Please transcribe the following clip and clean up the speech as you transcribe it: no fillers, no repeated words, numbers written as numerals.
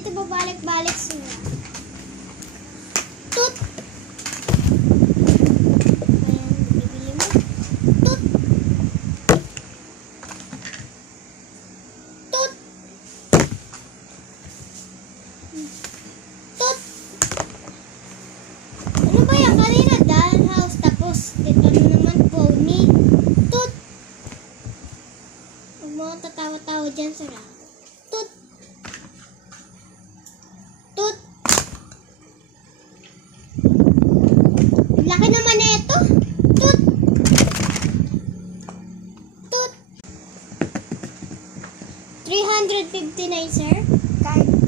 dito babalik-balik sila. Tut! Ayan, bibili mo. Tut! Tut! Tut! Ano ba yan? Kanina dollhouse, tapos ito na naman pony. Tut! Huwag mo akong tatawa-tawa dyan, Sarah. Tut! Tut! Laki naman na ito. Tut! Tut! 359, sir. Kahit